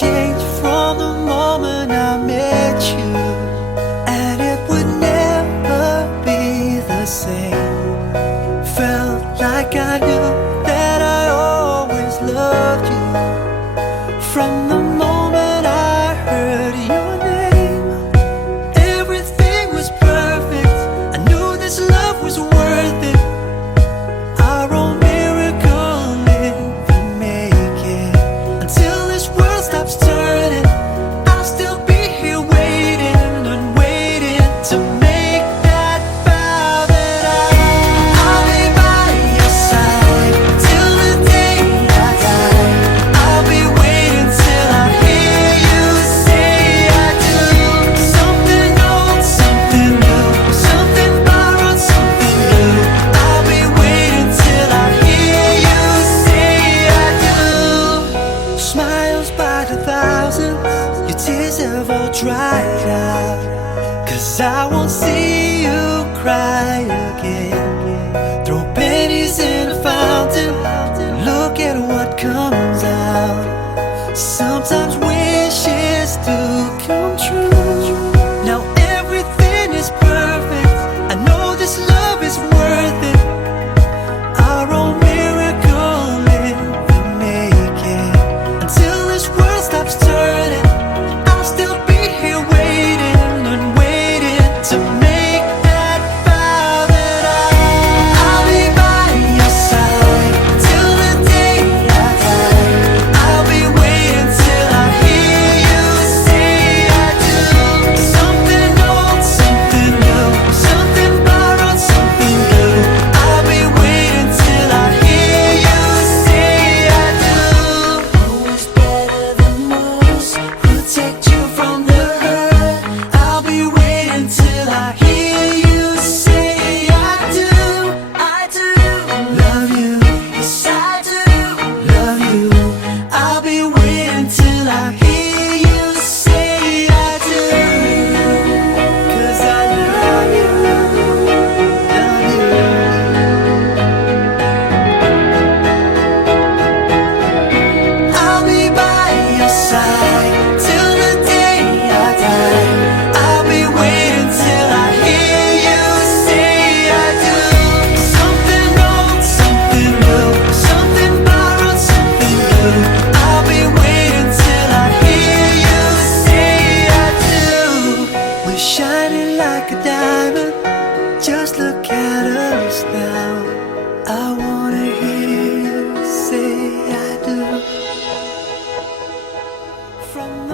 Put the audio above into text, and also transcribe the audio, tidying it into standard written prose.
changed from the moment I met you, and it would never be the same. Felt like I knew that I always loved you from the moment I heard your name. Everything was perfect, I knew this love was worth it. Our own miracle living, make it. Until this world stops turning, I'll still be here waiting and waiting to make that vow that I'll be by your side till the day I die. I'll be waiting till I hear you say I do. Something old, something new, something borrowed, something new. I'll be waiting till I hear you say I do. Smiles by the thousands, your tears have all dried out, 'cause I won't see you cry again. Throw pennies in a fountain, look at what comes out. Sometimes wishes do come true. Now everything is perfect, I know this love is worth it. Our own miracle living, make it. Until this world stops turning, I'll still be here waiting and waiting to make that vow that I'll be by your side till the day I die. I'll be waiting till I hear you say I do. Something old, something new, something borrowed, something new. I'll be waiting till I hear you say I do. Always better than most, protect you from the hurt. I'll be waiting till I hear you say I do. I do love you, yes I do love you. I'll be waiting till I hear you say I do. 'Cause I love you, love you. I'll be by your side till the day I die. I'll be waiting till I hear you say I do. Something old, something new, something borrowed, something new. I'll be waiting till I hear you say I do. We're shining like a diamond, just look at us now. I wanna hear you say I do. From the